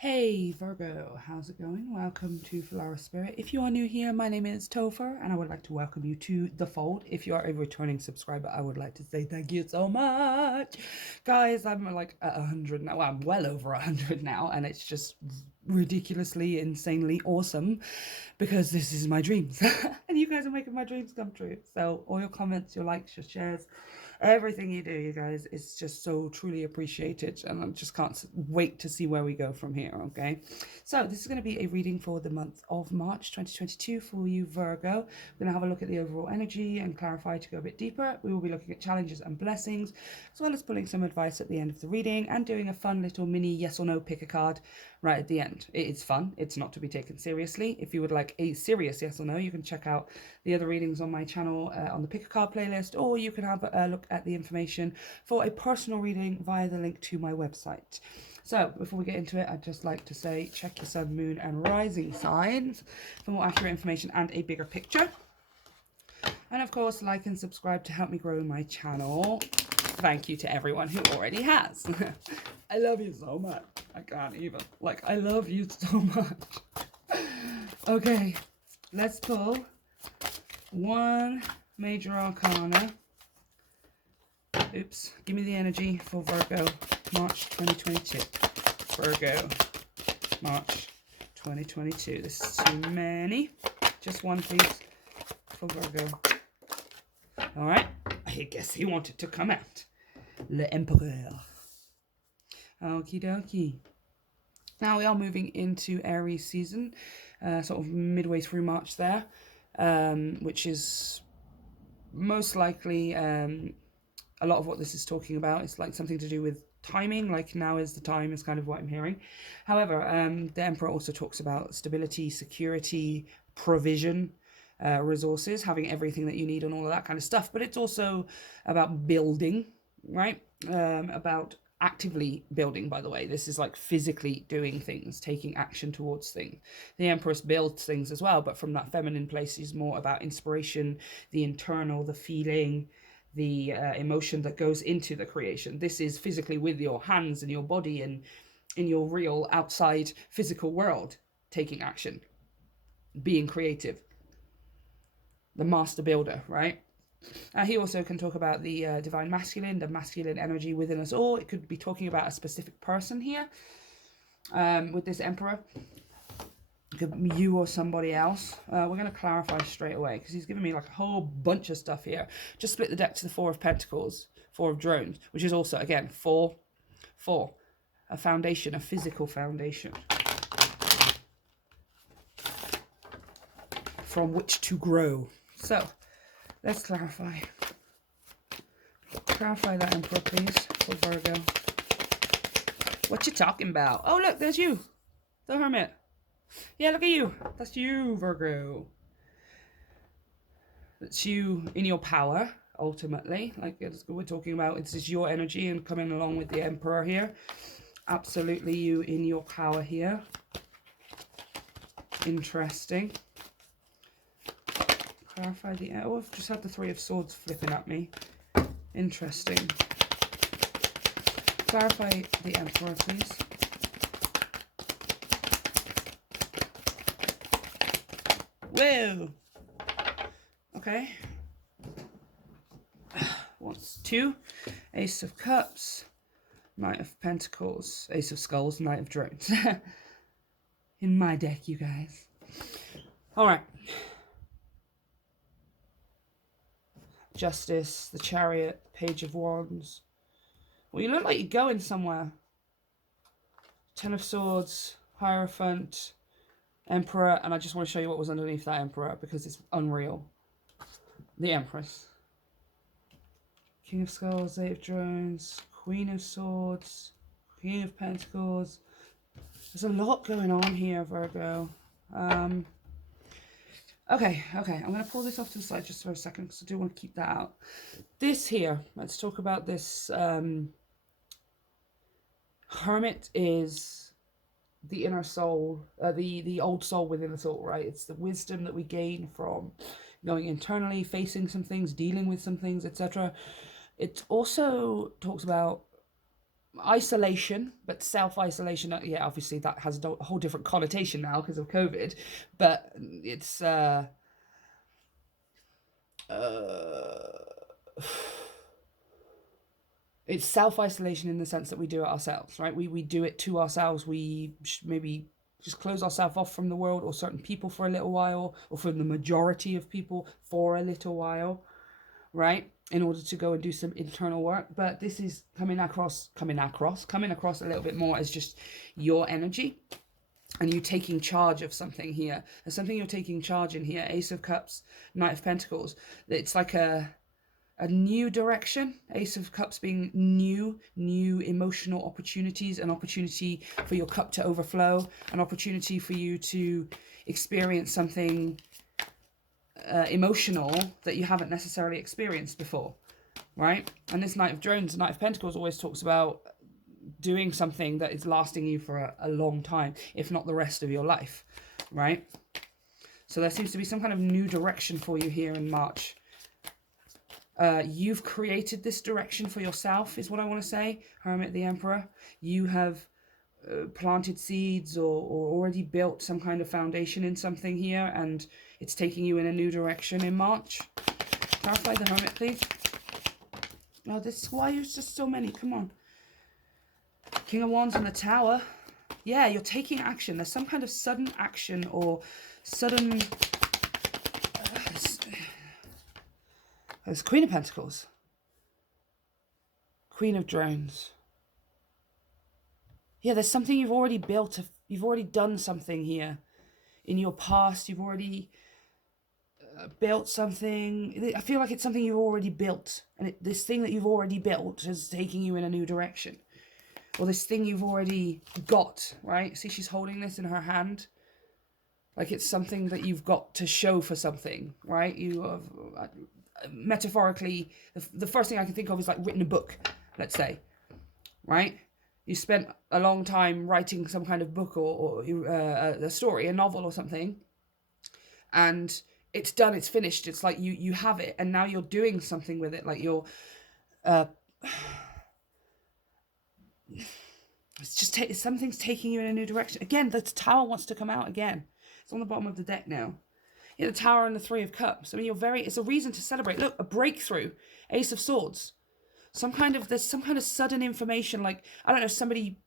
Hey Virgo, how's it going? Welcome to Filara Spirit. If you are new here, my name is Topher, and I would like to welcome you to the fold. If you are a returning subscriber, I would like to say thank you so much. Guys, I'm like at 100 now. Well, I'm well over 100 now, and it's just ridiculously, insanely awesome because this is my dreams. And you guys are making my dreams come true. So all your comments, your likes, your shares, everything you do, you guys, is just so truly appreciated, and I just can't wait to see where we go from here. Okay, so this is going to be a reading for the month of March 2022 for you, Virgo. We're going to have a look at the overall energy and clarify to go a bit deeper. We will be looking at challenges and blessings, as well as pulling some advice at the end of the reading and doing a fun little mini yes or no pick a card right at the end. It is fun. It's not to be taken seriously. If you would like a serious yes or no, you can check out the other readings on my channel on the pick a card playlist, or you can have a look at the information for a personal reading via the link to my website. So before we get into it, I'd just like to say check your sun, moon and rising signs for more accurate information and a bigger picture. And of course, like and subscribe to help me grow my channel. Thank you to everyone who already has. I love you so much. I can't even. Like, I love you so much. Okay, let's pull one major arcana. Oops. Give me the energy for Virgo, March 2022. Virgo, March 2022. This is too many. Just one, please, for Virgo. All right. I guess he wanted to come out. L'Empereur. Okie dokie. Now we are moving into Aries season, sort of midway through March there, which is most likely a lot of what this is talking about. It's like something to do with timing, like now is the time is kind of what I'm hearing. However, the Emperor also talks about stability, security, provision, resources, having everything that you need and all of that kind of stuff. But it's also about building, right? About actively building, by the way. This is like physically doing things, taking action towards things. The Empress builds things as well, but from that feminine place is more about inspiration, the internal, the feeling, the emotion that goes into the creation. This is physically with your hands and your body and in your real outside physical world, taking action, being creative. The master builder, right? He also can talk about the divine masculine, the masculine energy within us all. It could be talking about a specific person here with this Emperor. It could be you or somebody else. We're going to clarify straight away because he's giving me like a whole bunch of stuff here. Just split the deck to the Four of Pentacles, Four of Drones, which is also, again, four. A foundation, a physical foundation from which to grow. So, let's clarify. Clarify that, Emperor, please, for Virgo. What you talking about? Oh, look, there's you. The Hermit. Yeah, look at you. That's you, Virgo. That's you in your power, ultimately. Like we're talking about, this is your energy and coming along with the Emperor here. Absolutely you in your power here. Interesting. Clarify the... Oh, I've just had the Three of Swords flipping at me. Interesting. Clarify the Emperor, please. Whoa! Okay. What's two? Ace of Cups, Knight of Pentacles, Ace of Skulls, Knight of Drones. In my deck, you guys. Alright. Justice, the Chariot, Page of Wands. Well, you look like you're going somewhere. Ten of Swords, Hierophant, Emperor, and I just want to show you what was underneath that Emperor because it's unreal. The Empress. King of Skulls, Eight of Drones, Queen of Swords, King of Pentacles. There's a lot going on here, Virgo. Okay. I'm going to pull this off to the side just for a second because I do want to keep that out. This here, let's talk about this. Hermit is the inner soul, the old soul within us all, right? It's the wisdom that we gain from going internally, facing some things, dealing with some things, etc. It also talks about isolation, but self-isolation. Yeah, obviously that has a whole different connotation now because of COVID, but uh, it's self-isolation in the sense that we do it ourselves, right? We do it to ourselves. We maybe just close ourselves off from the world or certain people for a little while, or from the majority of people for a little while, right? In order to go and do some internal work. But this is coming across a little bit more as just your energy and you taking charge of something here. There's something you're taking charge in here. Ace of Cups, Knight of Pentacles. It's like a new direction. Ace of Cups being new emotional opportunities, an opportunity for your cup to overflow, an opportunity for you to experience something emotional that you haven't necessarily experienced before, right? And this Knight of Pentacles always talks about doing something that is lasting you for a long time, if not the rest of your life, right? So there seems to be some kind of new direction for you here in March. You've created this direction for yourself, is what I want to say, Hermit, the Emperor. You have planted seeds or already built some kind of foundation in something here, and it's taking you in a new direction in March. Clarify the Hermit, please. Oh, why is just so many? Come on. King of Wands and the Tower. Yeah, you're taking action. There's some kind of sudden action or sudden... There's Queen of Pentacles. Queen of Drones. Yeah, there's something you've already built. You've already done something here. In your past, you've already built something. I feel like it's something you've already built. And this thing that you've already built is taking you in a new direction. Or this thing you've already got, right? See, she's holding this in her hand. Like it's something that you've got to show for something, right? You have, metaphorically, the first thing I can think of is like written a book, let's say, right? You spent a long time writing some kind of book or a story, a novel or something, and it's done, it's finished. It's like you have it, and now you're doing something with it. Like you're, it's just something's taking you in a new direction. Again, the Tower wants to come out again. It's on the bottom of the deck now. Yeah, the Tower and the Three of Cups. I mean, it's a reason to celebrate. Look, a breakthrough. Ace of Swords. There's some kind of sudden information, like, I don't know, somebody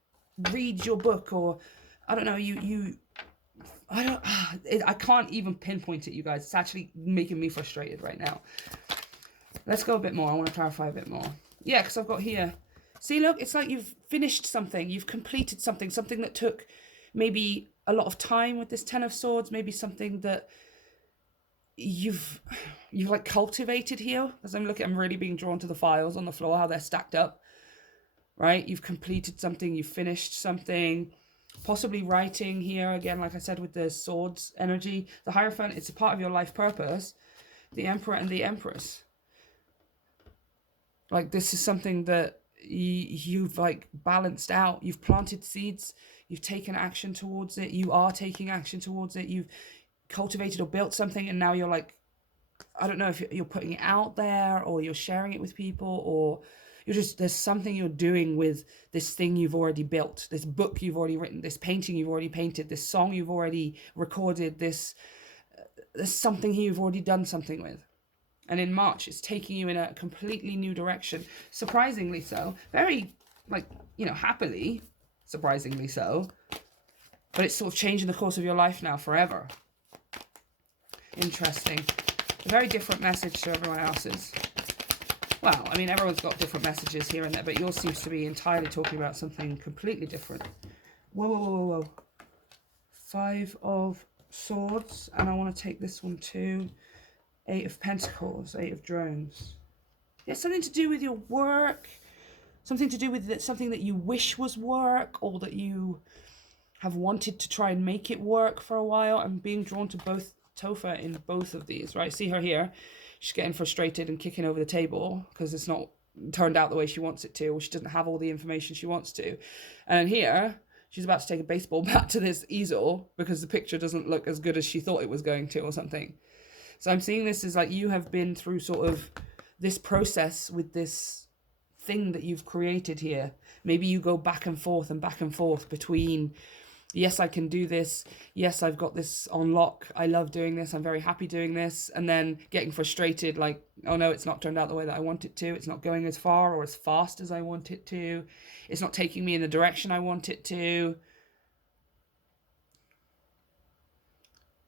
reads your book, or, I don't know, I can't even pinpoint it, you guys. It's actually making me frustrated right now. Let's go a bit more. I want to clarify a bit more. Yeah, because I've got here, see, look, it's like you've finished something. You've completed something that took maybe a lot of time with this Ten of Swords, maybe something that you've like cultivated here. As I'm really being drawn to the files on the floor, how they're stacked up, right? You've completed something, you've finished something, possibly writing here again, like I said, with the swords energy. The Hierophant, it's a part of your life purpose. The Emperor and the Empress, like this is something that you've like balanced out. You've planted seeds, you've taken action towards it, you are taking action towards it, you've cultivated or built something, and now you're like, I don't know if you're putting it out there, or you're sharing it with people, or there's something you're doing with this thing you've already built, this book you've already written, this painting you've already painted, this song you've already recorded, there's something here you've already done something with. And in March, it's taking you in a completely new direction, surprisingly so, very, like, happily, surprisingly so, but it's sort of changing the course of your life now forever. Interesting. A very different message to everyone else's. Well, I mean, everyone's got different messages here and there, but yours seems to be entirely talking about something completely different. Whoa, whoa, whoa, whoa. Five of Swords, and I want to take this one too. Eight of Pentacles, Eight of Drones. Yeah, something to do with your work, something to do with something that you wish was work, or that you have wanted to try and make it work for a while. I'm being drawn to both Topher in both of these, right? See her here, she's getting frustrated and kicking over the table because it's not turned out the way she wants it to, or she doesn't have all the information she wants to. And here, she's about to take a baseball bat to this easel because the picture doesn't look as good as she thought it was going to, or something. So I'm seeing this as like you have been through sort of this process with this thing that you've created here. Maybe you go back and forth between, yes, I can do this. Yes, I've got this on lock. I love doing this. I'm very happy doing this. And then getting frustrated, like, oh no, it's not turned out the way that I want it to. It's not going as far or as fast as I want it to. It's not taking me in the direction I want it to.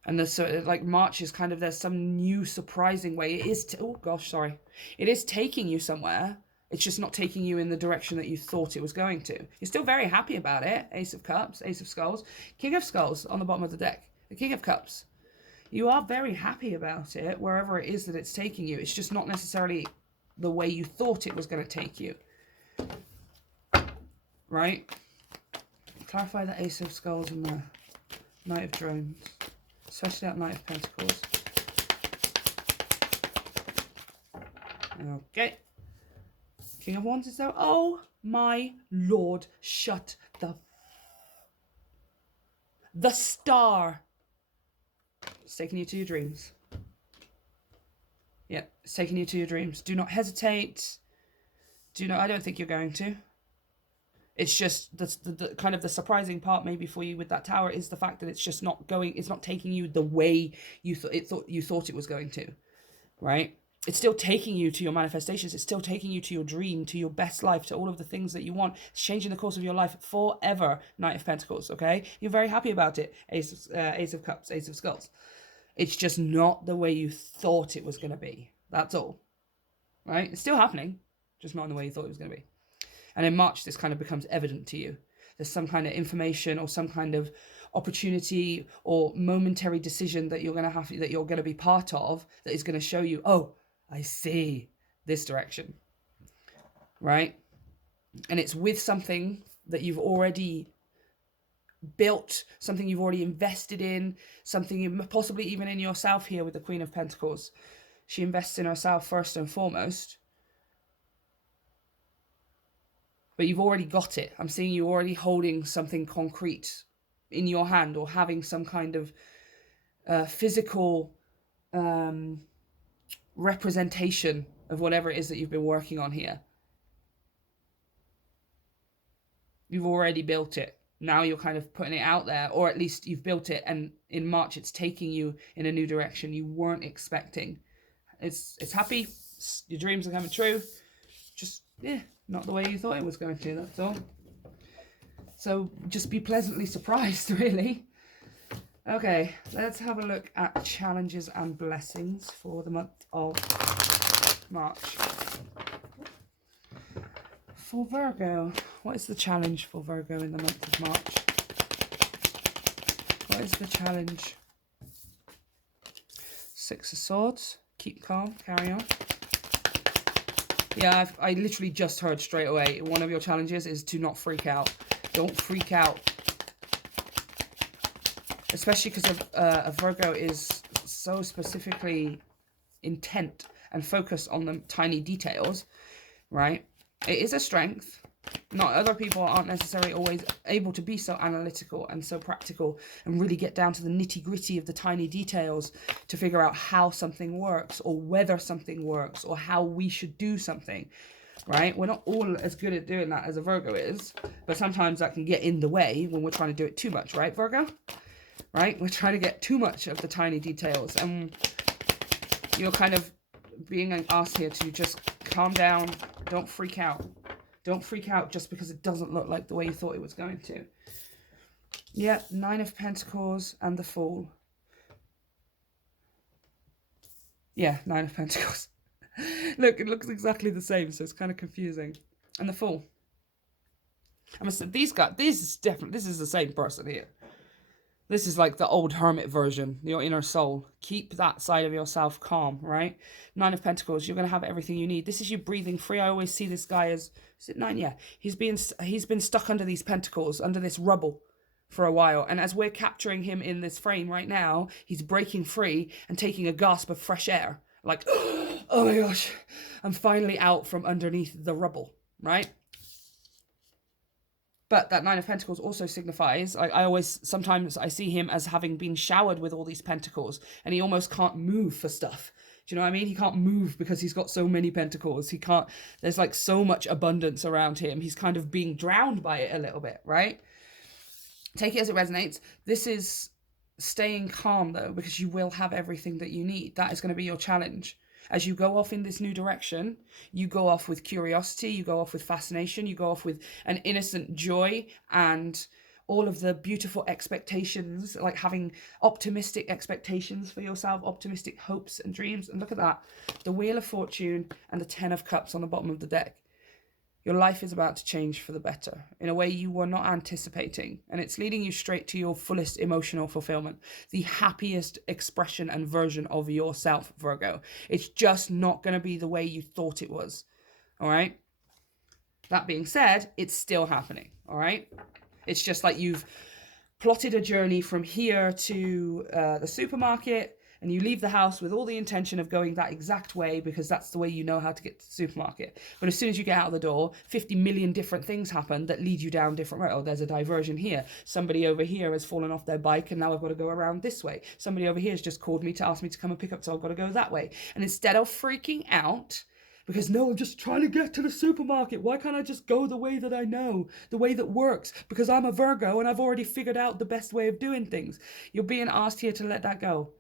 And so like March is kind of, there's some new surprising way. It is, oh gosh, sorry. It is taking you somewhere. It's just not taking you in the direction that you thought it was going to. You're still very happy about it. Ace of Cups, Ace of Skulls, King of Skulls on the bottom of the deck. The King of Cups. You are very happy about it, wherever it is that it's taking you. It's just not necessarily the way you thought it was going to take you. Right? Clarify the Ace of Skulls and the Knight of Drones. Especially that Knight of Pentacles. Okay. King of Wands is there. Oh my lord. Shut the Star. It's taking you to your dreams. Yeah, it's taking you to your dreams. Do not hesitate. I don't think you're going to. It's just the kind of the surprising part maybe for you with that Tower is the fact that it's just not going, it's not taking you the way you thought it was going to, right? It's still taking you to your manifestations. It's still taking you to your dream, to your best life, to all of the things that you want. It's changing the course of your life forever. Knight of Pentacles, okay? You're very happy about it. Ace of Cups, Ace of Skulls. It's just not the way you thought it was going to be. That's all, right? It's still happening, just not in the way you thought it was going to be. And in March, this kind of becomes evident to you. There's some kind of information or some kind of opportunity or momentary decision that you're going to be part of that is going to show you, oh, I see this direction, right? And it's with something that you've already built, something you've already invested in, something possibly even in yourself here with the Queen of Pentacles. She invests in herself first and foremost. But you've already got it. I'm seeing you already holding something concrete in your hand or having some kind of physical representation of whatever it is that you've been working on here. You've already built it. Now you're kind of putting it out there, or at least you've built it, and in March it's taking you in a new direction you weren't expecting. It's happy. Your dreams are coming true. Just, yeah, not the way you thought it was going to, that's all. So just be pleasantly surprised, really. Okay, let's have a look at challenges and blessings for the month of March. For Virgo, what is the challenge for Virgo in the month of March? What is the challenge? Six of Swords. Keep calm, carry on. Yeah, I literally just heard straight away, one of your challenges is to not freak out. Don't freak out. Especially because a Virgo is so specifically intent and focused on the tiny details, right? It is a strength. Not other people aren't necessarily always able to be so analytical and so practical and really get down to the nitty-gritty of the tiny details to figure out how something works or whether something works or how we should do something, right? We're not all as good at doing that as a Virgo is, but sometimes that can get in the way when we're trying to do it too much, right, Virgo? Right? We're trying to get too much of the tiny details, and you're kind of being asked here to just calm down. Don't freak out. Don't freak out just because it doesn't look like the way you thought it was going to. Yeah, Nine of Pentacles and the Fool. Yeah, Nine of Pentacles. Look, it looks exactly the same, so it's kind of confusing. And the Fool. I must say, this is the same person here. This is like the old hermit version, your inner soul. Keep that side of yourself calm, right? Nine of Pentacles, you're going to have everything you need. This is you breathing free. I always see this guy as, is it 9? Yeah. He's been stuck under these pentacles, under this rubble for a while. And as we're capturing him in this frame right now, he's breaking free and taking a gasp of fresh air. Like, oh my gosh, I'm finally out from underneath the rubble, right? But that Nine of Pentacles also signifies, sometimes I see him as having been showered with all these pentacles, and he almost can't move for stuff. Do you know what I mean? He can't move because he's got so many pentacles. He can't, there's like so much abundance around him. He's kind of being drowned by it a little bit, right? Take it as it resonates. This is staying calm though, because you will have everything that you need. That is going to be your challenge. As you go off in this new direction, you go off with curiosity, you go off with fascination, you go off with an innocent joy and all of the beautiful expectations, like having optimistic expectations for yourself, optimistic hopes and dreams. And look at that, the Wheel of Fortune and the 10 of Cups on the bottom of the deck. Your life is about to change for the better in a way you were not anticipating. And it's leading you straight to your fullest emotional fulfillment, the happiest expression and version of yourself, Virgo. It's just not going to be the way you thought it was. All right. That being said, it's still happening. All right. It's just like you've plotted a journey from here to the supermarket, and you leave the house with all the intention of going that exact way because that's the way you know how to get to the supermarket. But as soon as you get out of the door, 50 million different things happen that lead you down different roads. Oh, there's a diversion here. Somebody over here has fallen off their bike and now I've got to go around this way. Somebody over here has just called me to ask me to come and pick up, so I've got to go that way. And instead of freaking out, because no, I'm just trying to get to the supermarket. Why can't I just go the way that I know, the way that works? Because I'm a Virgo and I've already figured out the best way of doing things. You're being asked here to let that go.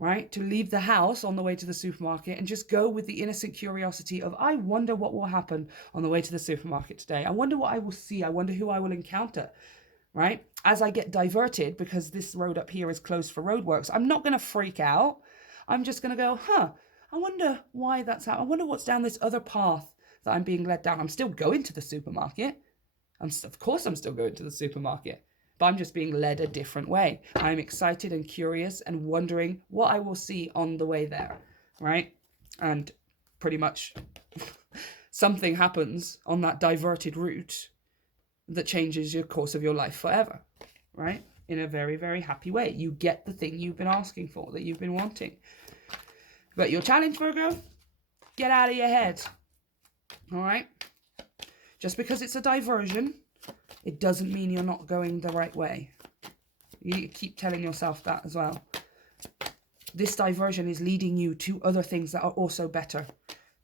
Right? To leave the house on the way to the supermarket and just go with the innocent curiosity of, I wonder what will happen on the way to the supermarket today. I wonder what I will see. I wonder who I will encounter, right? As I get diverted because this road up here is closed for roadworks, I'm not going to freak out. I'm just going to go, I wonder why that's how. I wonder what's down this other path that I'm being led down. I'm still going to the supermarket. Of course I'm still going to the supermarket. But I'm just being led a different way. I'm excited and curious and wondering what I will see on the way there, right? And pretty much something happens on that diverted route that changes your course of your life forever, right? In a very, very happy way. You get the thing you've been asking for, that you've been wanting. But your challenge, Virgo, get out of your head, all right? Just because it's a diversion, it doesn't mean you're not going the right way. You keep telling yourself that as well. This diversion is leading you to other things that are also better.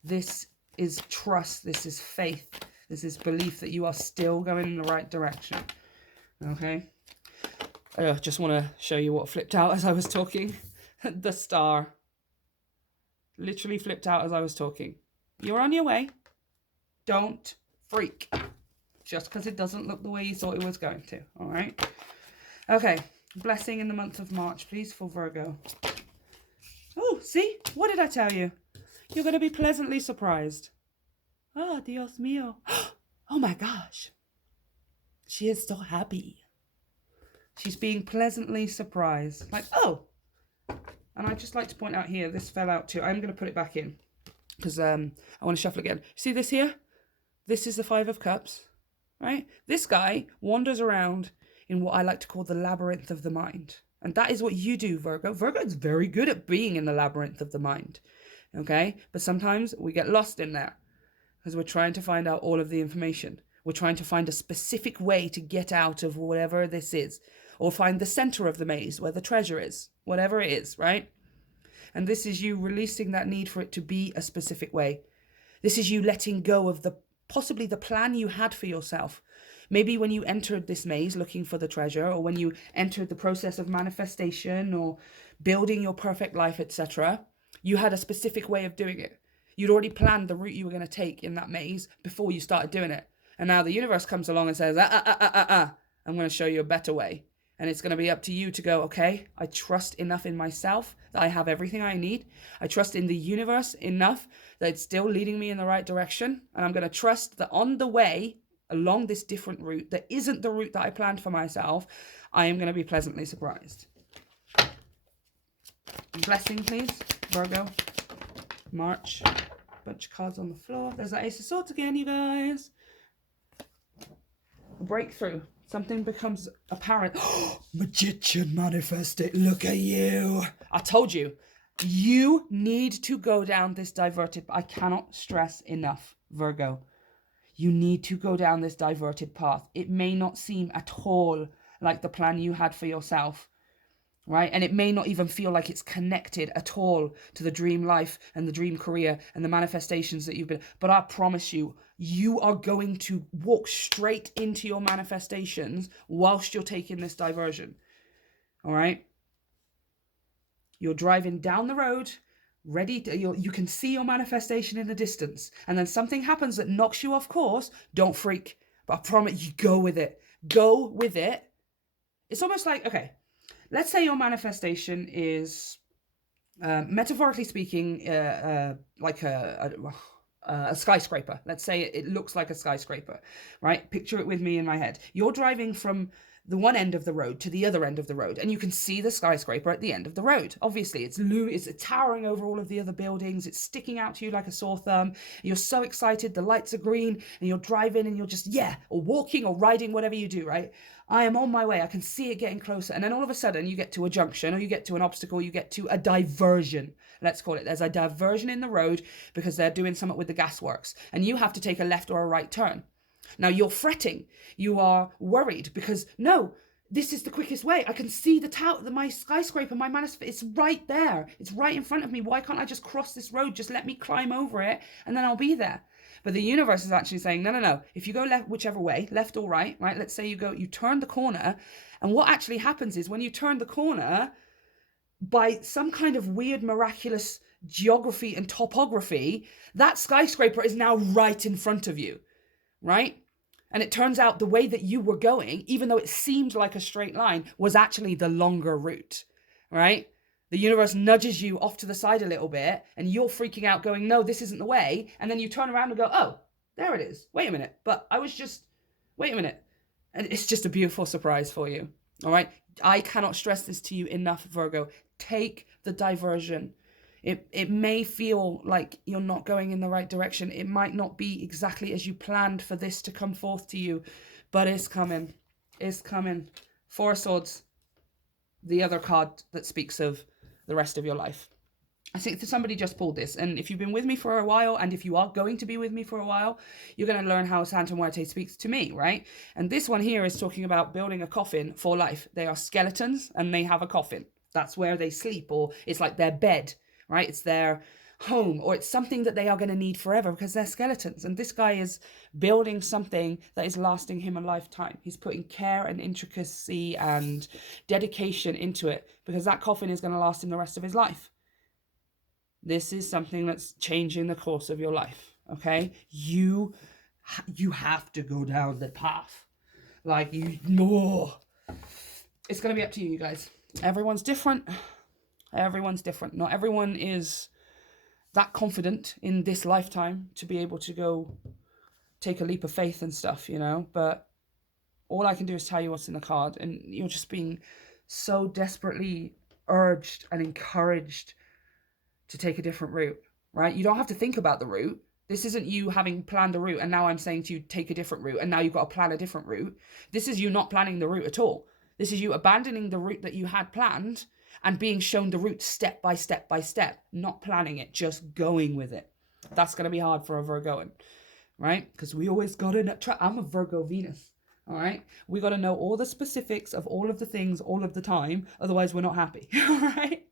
This is trust. This is faith. This is belief that you are still going in the right direction. Okay? I just want to show you what flipped out as I was talking. The star. Literally flipped out as I was talking. You're on your way. Don't freak. Just because it doesn't look the way you thought it was going to. All right. Okay. Blessing in the month of March, please, for Virgo. Oh, see? What did I tell you? You're going to be pleasantly surprised. Oh, Dios mío. Oh my gosh. She is so happy. She's being pleasantly surprised. Like, oh. And I'd just like to point out here, this fell out too. I'm going to put it back in because I want to shuffle again. See this here? This is the 5 of Cups. Right? This guy wanders around in what I like to call the labyrinth of the mind. And that is what you do, Virgo. Virgo is very good at being in the labyrinth of the mind. Okay? But sometimes we get lost in there because we're trying to find out all of the information. We're trying to find a specific way to get out of whatever this is. Or find the center of the maze where the treasure is. Whatever it is, right? And this is you releasing that need for it to be a specific way. This is you letting go of possibly the plan you had for yourself. Maybe when you entered this maze looking for the treasure, or when you entered the process of manifestation or building your perfect life, etc., you had a specific way of doing it. You'd already planned the route you were going to take in that maze before you started doing it. And now the universe comes along and says, I'm going to show you a better way. And it's going to be up to you to go, okay, I trust enough in myself that I have everything I need. I trust in the universe enough that it's still leading me in the right direction. And I'm going to trust that on the way along this different route that isn't the route that I planned for myself, I am going to be pleasantly surprised. Blessing, please, Virgo. March. Bunch of cards on the floor. There's that Ace of Swords again, you guys. A breakthrough. Something becomes apparent. Magician manifested. Look at you. I told you. You need to go down this diverted. I cannot stress enough, Virgo. You need to go down this diverted path. It may not seem at all like the plan you had for yourself. right? And it may not even feel like it's connected at all to the dream life and the dream career and the manifestations that you've been, but I promise you, you are going to walk straight into your manifestations whilst you're taking this diversion. All right? You're driving down the road, ready to, you can see your manifestation in the distance, and then something happens that knocks you off course. Don't freak, but I promise you, go with it. Go with it. It's almost like, okay, let's say your manifestation is, metaphorically speaking, like a skyscraper. Let's say it looks like a skyscraper, right? Picture it with me in my head. You're driving from the one end of the road to the other end of the road, and you can see the skyscraper at the end of the road. Obviously, it's towering over all of the other buildings. It's sticking out to you like a sore thumb. You're so excited. The lights are green, and you're driving, and you're just, yeah, or walking or riding, whatever you do, right? I am on my way. I can see it getting closer. And then all of a sudden, you get to a junction, or you get to an obstacle, you get to a diversion. Let's call it. There's a diversion in the road because they're doing something with the gasworks, and you have to take a left or a right turn. Now you're fretting, you are worried because no, this is the quickest way. I can see the tower, my skyscraper, my manifest. It's right there. It's right in front of me. Why can't I just cross this road? Just let me climb over it, and then I'll be there. But the universe is actually saying, no, no, no. If you go left, whichever way, left or right, right? Let's say you turn the corner, and what actually happens is when you turn the corner, by some kind of weird, miraculous geography and topography, that skyscraper is now right in front of you. Right? And it turns out the way that you were going, even though it seemed like a straight line, was actually the longer route, right? The universe nudges you off to the side a little bit, and you're freaking out going, no, this isn't the way. And then you turn around and go, oh, there it is. Wait a minute. But wait a minute. And it's just a beautiful surprise for you, all right? I cannot stress this to you enough, Virgo. Take the diversion. It may feel like you're not going in the right direction. It might not be exactly as you planned for this to come forth to you, but it's coming. It's coming. Four of Swords, the other card that speaks of the rest of your life. I think somebody just pulled this, and if you've been with me for a while, and if you are going to be with me for a while, you're going to learn how Santa Muerte speaks to me, right? And this one here is talking about building a coffin for life. They are skeletons, and they have a coffin. That's where they sleep, or it's like their bed, right? It's their home, or it's something that they are going to need forever because they're skeletons. And this guy is building something that is lasting him a lifetime. He's putting care and intricacy and dedication into it because that coffin is going to last him the rest of his life. This is something that's changing the course of your life, okay? You have to go down the path. Like, it's going to be up to you guys. Everyone's different. Everyone's different. Not everyone is that confident in this lifetime to be able to go take a leap of faith and stuff, you know? But all I can do is tell you what's in the card, and you're just being so desperately urged and encouraged to take a different route, right? You don't have to think about the route. This isn't you having planned a route and now I'm saying to you, take a different route, and now you've got to plan a different route. This is you not planning the route at all. This is you abandoning the route that you had planned and being shown the route step by step by step, not planning it, just going with it. That's going to be hard for a Virgoan, right? Because we always got to, I'm a Virgo Venus, all right? We got to know all the specifics of all of the things all of the time, otherwise we're not happy, all right?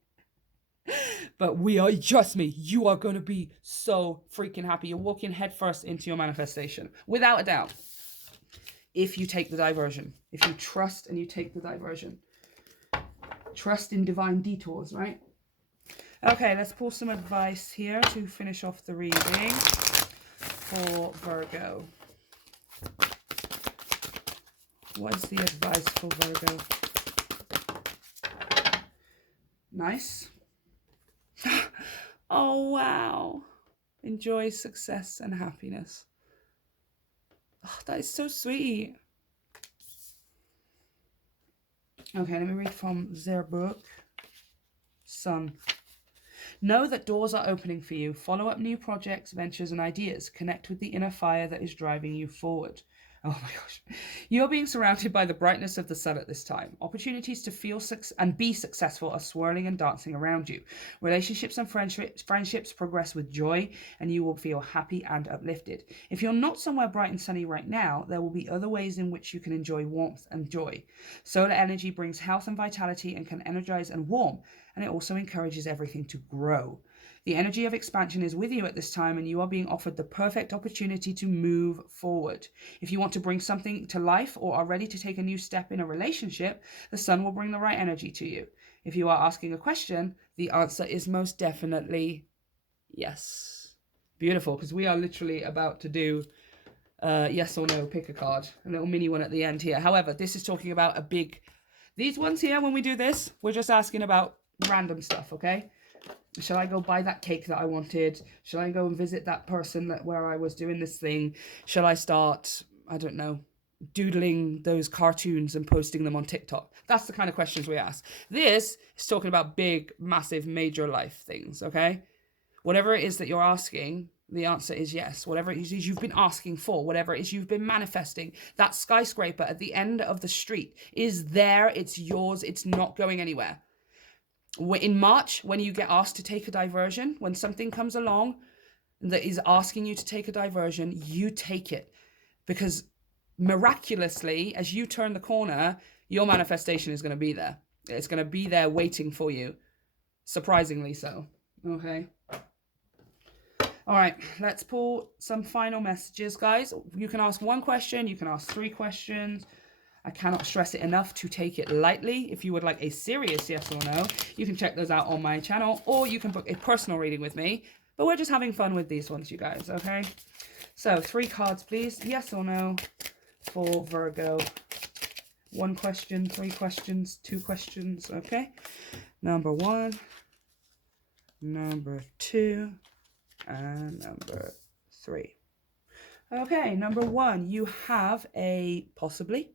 But trust me, you are going to be so freaking happy. You're walking headfirst into your manifestation, without a doubt, if you take the diversion. If you trust and you take the diversion. Trust in divine detours, right? Okay, let's pull some advice here to finish off the reading for Virgo. What is the advice for Virgo? Nice. Oh, wow. Enjoy success and happiness. Oh, that is so sweet. Okay, let me read from their book. Sun. Know that doors are opening for you. Follow up new projects, ventures, and ideas. Connect with the inner fire that is driving you forward. Oh my gosh. You're being surrounded by the brightness of the sun at this time. Opportunities to feel and be successful are swirling and dancing around you. Relationships and friendships progress with joy, and you will feel happy and uplifted. If you're not somewhere bright and sunny right now, there will be other ways in which you can enjoy warmth and joy. Solar energy brings health and vitality and can energize and warm, and it also encourages everything to grow. The energy of expansion is with you at this time, and you are being offered the perfect opportunity to move forward. If you want to bring something to life or are ready to take a new step in a relationship, the sun will bring the right energy to you. If you are asking a question, the answer is most definitely yes. Beautiful, because we are literally about to do yes or no, pick a card. A little mini one at the end here. However, this is talking about a big... These ones here, when we do this, we're just asking about random stuff, okay? Shall I go buy that cake that I wanted? Shall I go and visit that person where I was doing this thing? Shall I start, I don't know, doodling those cartoons and posting them on TikTok? That's the kind of questions we ask. This is talking about big, massive, major life things, okay? Whatever it is that you're asking, the answer is yes. Whatever it is you've been asking for, whatever it is you've been manifesting, that skyscraper at the end of the street is there. It's yours. It's not going anywhere. In March, when you get asked to take a diversion, when something comes along that is asking you to take a diversion, you take it. Because miraculously, as you turn the corner, your manifestation is going to be there. It's going to be there waiting for you. Surprisingly so. Okay. All right, let's pull some final messages, guys. You can ask one question. You can ask 3 questions. I cannot stress it enough to take it lightly. If you would like a serious yes or no, you can check those out on my channel, or you can book a personal reading with me. But we're just having fun with these ones, you guys, okay? So 3 cards, please. Yes or no for Virgo. 1 question, 3 questions, 2 questions, okay? Number 1, number 2, and number 3. Okay, number 1, you have a possibly.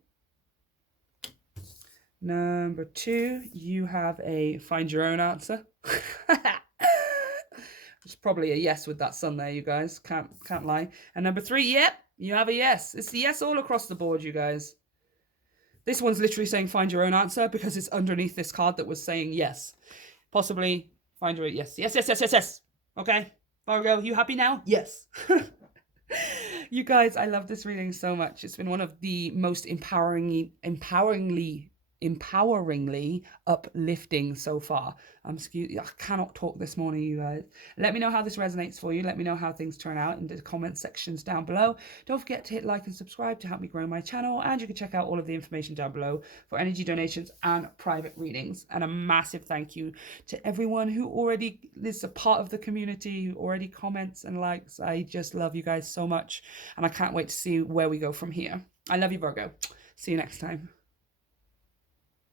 Number 2, you have a find your own answer. It's probably a yes with that sun there, you guys. Can't lie. And number 3, yep, you have a yes. It's the yes all across the board, you guys. This one's literally saying find your own answer because it's underneath this card that was saying yes. Possibly find your own yes. Yes, yes, yes, yes, yes. Okay, Virgo, you happy now? Yes. You guys, I love this reading so much. It's been one of the most empoweringly uplifting so far. I cannot talk this morning, you guys. Let me know how this resonates for you. Let me know how things turn out in the comment sections down below. Don't forget to hit like and subscribe to help me grow my channel, and you can check out all of the information down below for energy donations and private readings. And a massive thank you to everyone who already is a part of the community, who already comments and likes. I just love you guys so much, and I can't wait to see where we go from here. I love you, Virgo. See you next time.